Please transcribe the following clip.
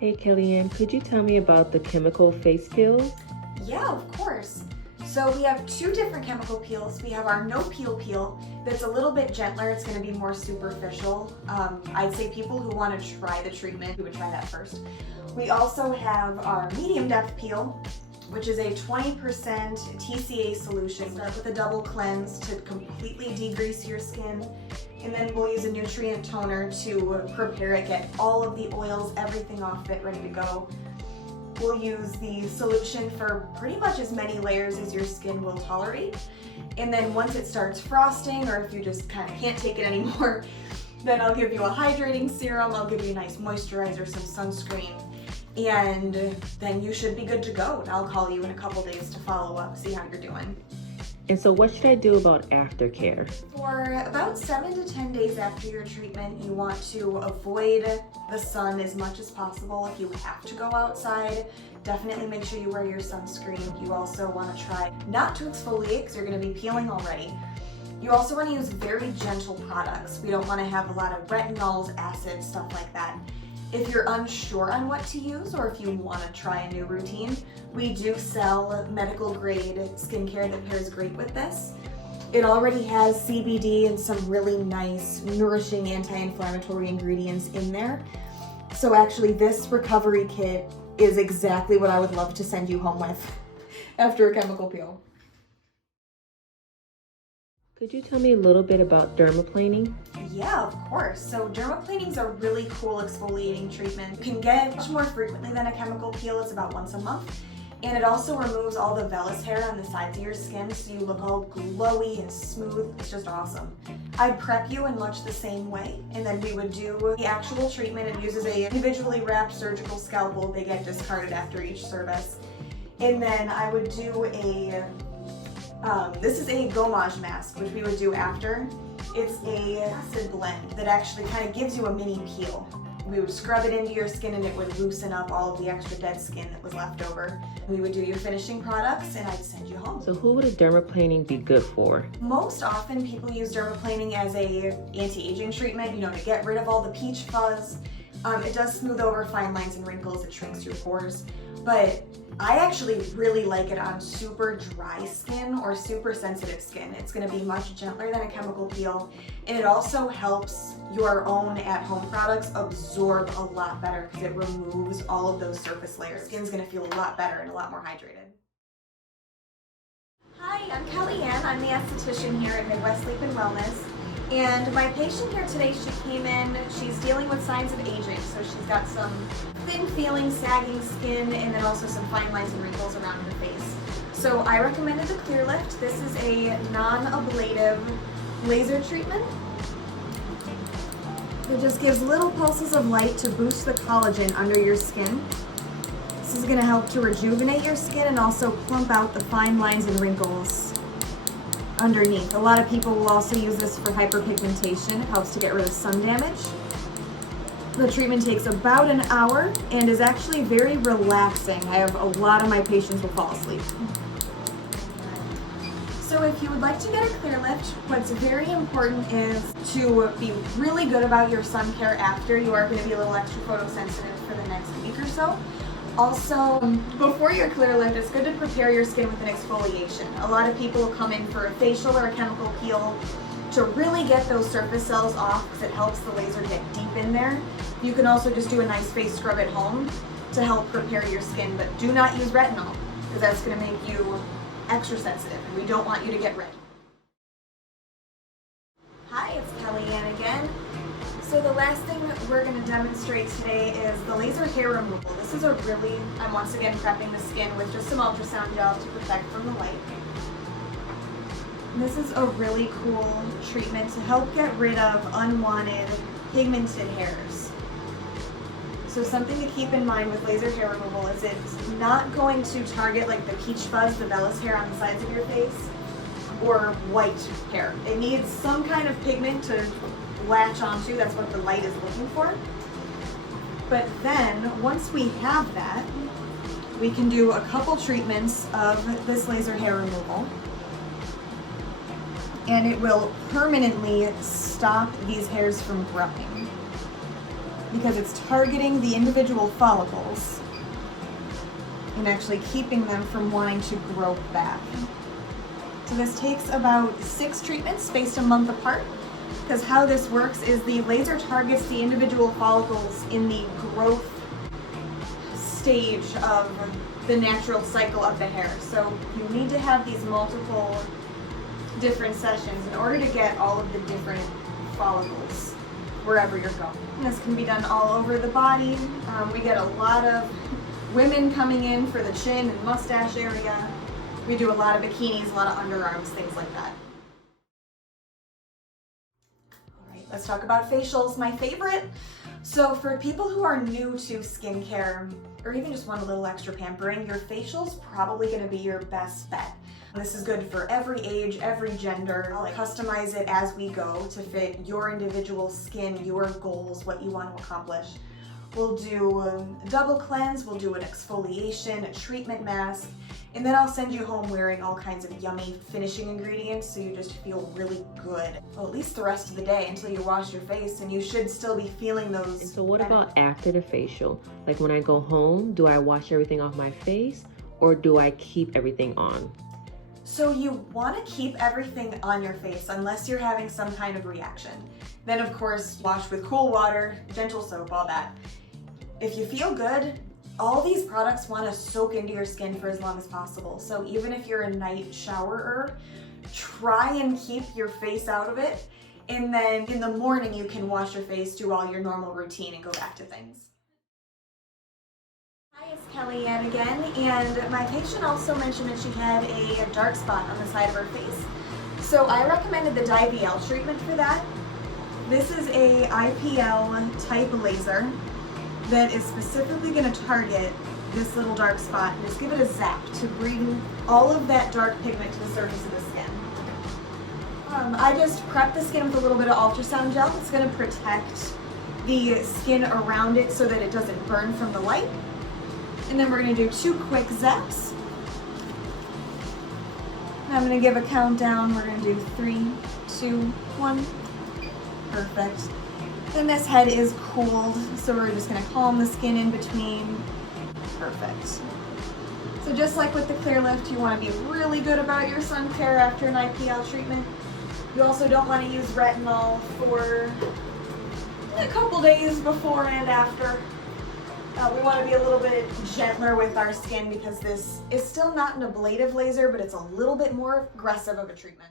Hey Kellyanne, could you tell me about the chemical face peels? Yeah, of course. So we have two different chemical peels. We have our no peel peel that's a little bit gentler. It's going to be more superficial. I'd say people who want to try the treatment, who would try that first. We also have our medium depth peel, which is a 20% TCA solution. Start with a double cleanse to completely degrease your skin. And then we'll use a nutrient toner to prepare it, get all of the oils, everything off it, ready to go. We'll use the solution for pretty much as many layers as your skin will tolerate. And then once it starts frosting, or if you just kind of can't take it anymore, then I'll give you a hydrating serum, I'll give you a nice moisturizer, some sunscreen, and then you should be good to go. And I'll call you in a couple days to follow up, see how you're doing. And so what should I do about aftercare? For about 7 to 10 days after your treatment, you want to avoid the sun as much as possible. If you have to go outside, definitely make sure you wear your sunscreen. You also want to try not to exfoliate because you're going to be peeling already. You also want to use very gentle products. We don't want to have a lot of retinols, acids, stuff like that. If you're unsure on what to use, or if you want to try a new routine, we do sell medical grade skincare that pairs great with this. It already has CBD and some really nice, nourishing anti-inflammatory ingredients in there. So actually this recovery kit is exactly what I would love to send you home with after a chemical peel. Could you tell me a little bit about dermaplaning? Yeah, of course. So dermaplaning is a really cool exfoliating treatment. You can get much more frequently than a chemical peel. It's about once a month. And it also removes all the vellus hair on the sides of your skin so you look all glowy and smooth. It's just awesome. I'd prep you in much the same way, and then we would do the actual treatment. It uses a individually wrapped surgical scalpel. They get discarded after each service. And then I would do this is a gommage mask, which we would do after. It's a acid blend that actually kind of gives you a mini peel. We would scrub it into your skin and it would loosen up all of the extra dead skin that was left over. We would do your finishing products and I'd send you home. So who would a dermaplaning be good for? Most often people use dermaplaning as a anti-aging treatment, to get rid of all the peach fuzz. It does smooth over fine lines and wrinkles, it shrinks your pores, but I actually really like it on super dry skin or super sensitive skin. It's going to be much gentler than a chemical peel, and it also helps your own at-home products absorb a lot better because it removes all of those surface layers. Skin's going to feel a lot better and a lot more hydrated. Hi, I'm Kellyanne. I'm the esthetician here at Midwest Sleep and Wellness. And my patient here today, she came in, she's dealing with signs of aging. So she's got some thin feeling, sagging skin, and then also some fine lines and wrinkles around her face. So I recommended the Clear Lift. This is a non-ablative laser treatment. It just gives little pulses of light to boost the collagen under your skin. This is going to help to rejuvenate your skin and also plump out the fine lines and wrinkles underneath. A lot of people will also use this for hyperpigmentation. It helps to get rid of sun damage. The treatment takes about an hour and is actually very relaxing. I have a lot of my patients will fall asleep. So if you would like to get a Clear Lift, what's very important is to be really good about your sun care after. You are going to be a little extra photosensitive for the next week or so. Also, before your Clear Lift, it's good to prepare your skin with an exfoliation. A lot of people will come in for a facial or a chemical peel to really get those surface cells off because it helps the laser get deep in there. You can also just do a nice face scrub at home to help prepare your skin, but do not use retinol because that's going to make you extra sensitive and we don't want you to get red. Hi, it's Kellyanne again. So the last thing we're going to demonstrate today is the laser hair removal. This is I'm once again prepping the skin with just some ultrasound gel to protect from the light. And this is a really cool treatment to help get rid of unwanted pigmented hairs. So something to keep in mind with laser hair removal is it's not going to target like the peach fuzz, the vellus hair on the sides of your face, or white hair. It needs some kind of pigment to latch onto. That's what the light is looking for. But then once we have that, we can do a couple treatments of this laser hair removal, and it will permanently stop these hairs from growing. because it's targeting the individual follicles and actually keeping them from wanting to grow back. So this takes about 6 treatments spaced a month apart, because how this works is the laser targets the individual follicles in the growth stage of the natural cycle of the hair. So you need to have these multiple different sessions in order to get all of the different follicles wherever you're going. And this can be done all over the body. We get a lot of women coming in for the chin and mustache area. We do a lot of bikinis, a lot of underarms, things like that. All right, let's talk about facials, my favorite. So for people who are new to skincare, or even just want a little extra pampering, your facial's probably gonna be your best bet. This is good for every age, every gender. I'll customize it as we go to fit your individual skin, your goals, what you want to accomplish. We'll do a double cleanse, we'll do an exfoliation, a treatment mask, and then I'll send you home wearing all kinds of yummy finishing ingredients so you just feel really good. Well, at least the rest of the day until you wash your face, and you should still be feeling those. And so what about after the facial? Like when I go home, do I wash everything off my face or do I keep everything on? So you want to keep everything on your face unless you're having some kind of reaction. Then of course, wash with cool water, gentle soap, all that. If you feel good, all these products want to soak into your skin for as long as possible. So even if you're a night showerer, try and keep your face out of it. And then in the morning, you can wash your face, do all your normal routine, and go back to things. Hi, it's Kellyanne again, and my patient also mentioned that she had a dark spot on the side of her face. So I recommended the Dye-VL treatment for that. This is a IPL type laser that is specifically going to target this little dark spot and just give it a zap to bring all of that dark pigment to the surface of the skin. I just prep the skin with a little bit of ultrasound gel. It's going to protect the skin around it so that it doesn't burn from the light. And then we're going to do 2 quick zaps. And I'm going to give a countdown. We're going to do 3, 2, 1. Perfect. And this head is cooled, so we're just going to calm the skin in between. Perfect. So just like with the Clear Lift, you want to be really good about your sun care after an IPL treatment. You also don't want to use retinol for a couple days before and after. We want to be a little bit gentler with our skin because this is still not an ablative laser, but it's a little bit more aggressive of a treatment.